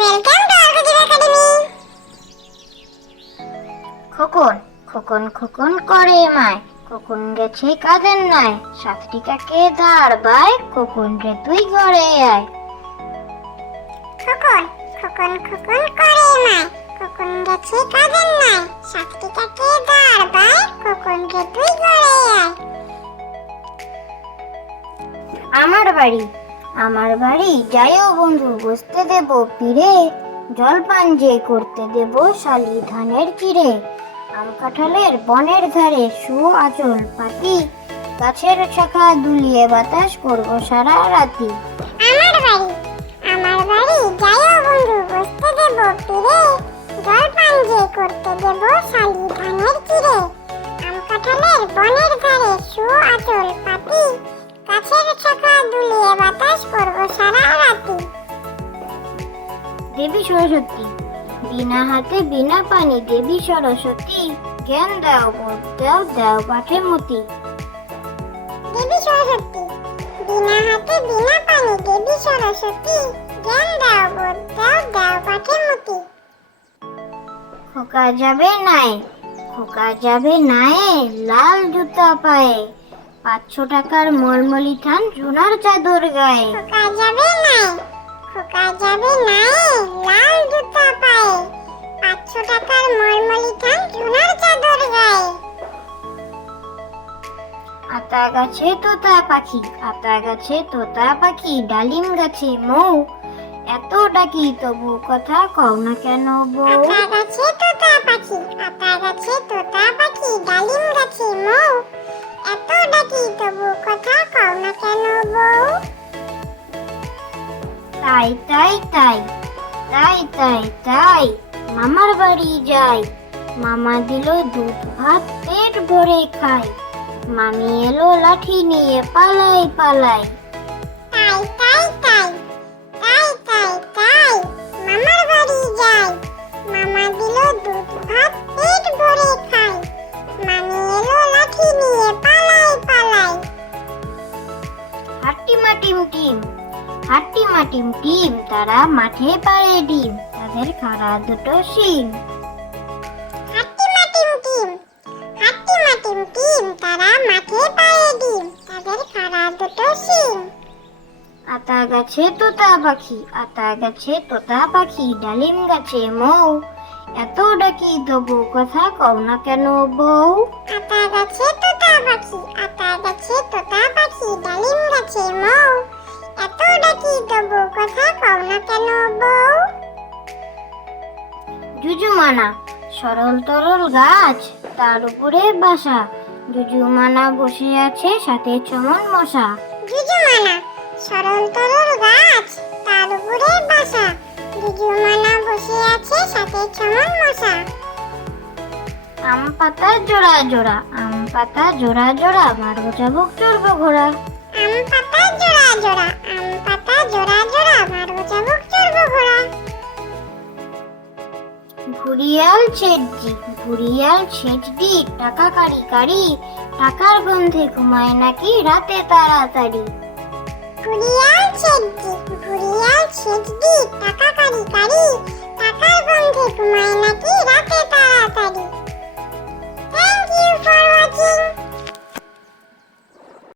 Welcome to আরগোজিব academy. খোকন খোকন খোকন করে মায়, খোকন গেছে কাজের নাই, সাতটি কাকে দাঁড় বায়, খোকন রে তুই ঘরে আয়। খোকন খোকন খোকন করে মায়, খোকন গেছে কাজের নাই, সাতটি কাকে দাঁড় বায়, খোকন রে তুই ঘরে আয়। আমার বাড়ি যাইও বন্ধু, বসতে দেব পীরে, জলপান যে করতে দেব শালি ধানের চিড়ে। আম কাঁঠালের বনের ধারে শু আঁচল পাতি, গাছের শাখা দুলিয়ে বাতাস করব সারা রাতি। আমার বাড়ি যাইও বন্ধু, বসতে দেব পীরে, জলপান যে করতে দেব শালি ধানের চিড়ে। আম কাঁঠালের বনের ধারে শু আঁচল পাতি, গাছের শাখা দুলিয়ে বাতাস করব সারা রাতি। দেবী সরস্বতী বিনা হাতে বিনা পানি, দেবী সরস্বতী জ্ঞান দাও বোধ দাও, দাও পাঠে মতি। দেবী সরস্বতী বিনা হাতে বিনা পানি, দেবী সরস্বতী জ্ঞান দাও বোধ দাও, দাও পাঠে মতি। খোকা যাবে নাই, খোকা যাবে নাই, লাল জুতা পায়ে, 500 টাকার মলমলি থান সোনার চাদর গায়ে। খোকা যাবে নাই, খোকা যাবে নাই, লাল জুতা পায়ে, 500 টাকার মলমলি থান সোনার চাদর গায়ে। আতা গাছে তোতা পাখি, আতা গাছে তোতা পাখি, ডালিম গাছে মৌ, এত ডাকি তবু কথা কও না কেন বউ। আতা গাছে তোতা পাখি, আতা গাছে তোতা পাখি, ডালিম গাছে মৌ, এত ডাকি তবু কথা কও না কেন বউ। তাই তাই তাই তাই তাই তাই মামার বাড়ি যাই, মামা দিল দুধ ভাত পেট ভরে খাই, মামি এলো লাঠি নিয়ে পালাই পালাই। তাই তাই তাই তাই তাই তাই মামার বাড়ি যাই, মামা দিল দুধ ভাত পেট ভরে খাই, মামি এলো লাঠি নিয়ে পালাই পালাই। হাট্টিমা টিম টিম, হাট্টিমা টিম টিম, তারা মাঠে পাড়ে ডিম, তাদের খাড়া দুটো শিং। হাট্টিমা টিম টিম, হাট্টিমা টিম টিম, তারা মাঠে পায়ে ডিম, তাদের খাড়া দুটো শিং। আতা গাছে তোতা পাখি, আতা গাছে তোতা পাখি, ডালিম গাছে মৌ, এত ডাকি তবু কথা কও না কেন বউ। আতা গাছে তোতা পাখি, আতা গাছে তোতা পাখি, ডালিম গাছে মৌ, এত ডাকি তবু কথা কও না কেন বউ। জুজুমানা সরল তরল গাছ, তার উপরে বাসা, জুজুমানা বসে আছে সাথে চমন মশা। জুজুমানা সরল তরল গাছ, তার উপরে বাসা, জুজুমানা বসে আছে সাথে চমন মশা। আম পাতা জোড়া জোড়া, আম পাতা জোড়া জোড়া, মারবো চাবুক চড়বো ঘোড়া। আম পাতা জোড়া জোড়া, আম পাতা জোড়া জোড়া, মারবো চাবুক চড়বো ঘোড়া। ঘুরিয়াল ছেটজি, ঘুরিয়াল ছেটজি, টাকা কারি কারি, টাকার গন্ধে ঘুমায় নাকি রাতে তাড়াতাড়ি। ঘুরিয়াল ছেটজি, ঘুরিয়াল ছেটজি, টাকা কারি কারি, টাকার গন্ধে ঘুমায় নাকি রাতে তাড়াতাড়ি। Thank you for watching.